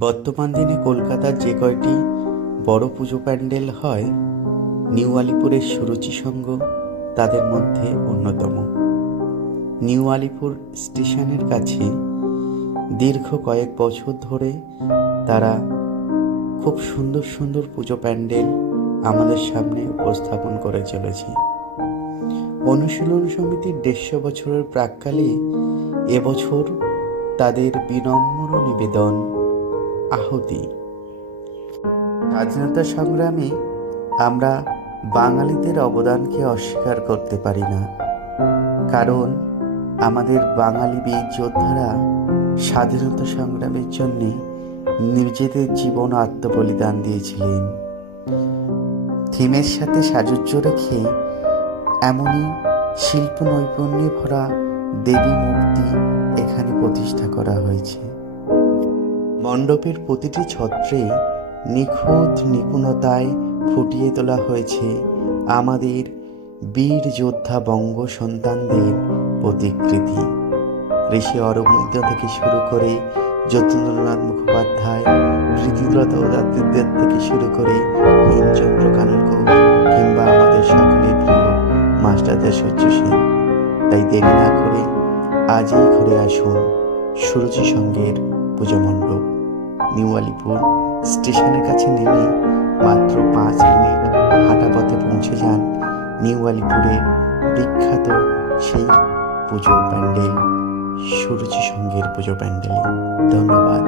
বর্তমান দিনে কলকাতার যে কয়টি বড় পুজো প্যান্ডেল হয়, নিউ আলিপুরের সুরুচি সংঘ তাদের মধ্যে অন্যতম। নিউ আলিপুর স্টেশনের কাছে দীর্ঘ কয়েক বছর ধরে তারা খুব সুন্দর সুন্দর পুজো প্যান্ডেল আমাদের সামনে উপস্থাপন করে চলেছে। অনুশীলন সমিতির 150 বছরের প্রাক্কালে এবছর তাদের বিনম্র নিবেদন আহুতি। স্বাধীনতা সংগ্রামে আমরা বাঙালিদের অবদানকে অস্বীকার করতে পারি না, কারণ আমাদের বাঙালি বীর যোদ্ধারা স্বাধীনতা সংগ্রামের জন্যে নিজেদের জীবন আত্মবলিদান দিয়েছিলেন। থিমের সাথে সাযুজ্য রেখে এমনই শিল্প নৈপুণ্যে ভরা দেবী মূর্তি এখানে প্রতিষ্ঠা করা হয়েছে। মণ্ডপের প্রতিটি ছত্রে নিখুঁত নিপুণতায় ফুটিয়ে তোলা হয়েছে আমাদের বীর যোদ্ধা বঙ্গ সন্তানদের প্রতিকৃতি। ঋষি অরবিন্দ থেকে শুরু করে যতীন্দ্রনাথ মুখোপাধ্যায়, প্রীতিলতা উপাধ্যায় থেকে শুরু করে হেমচন্দ্র কানলকর কিংবা আমাদের সকলের প্রিয় মাস্টার সূর্য সেন। তাই দেরি না করে আজই ঘুরে আসুন সুরুচি সংঘের পুজো মণ্ডপ। নিউ আলিপুর স্টেশনের কাছে নেমে মাত্র 5 মিনিট হাঁটা পথে পৌঁছে যান নিউ আলিপুরের বিখ্যাত সেই পুজোর প্যান্ডেল সুরুচি সংঘের পুজো প্যান্ডেলে। ধন্যবাদ।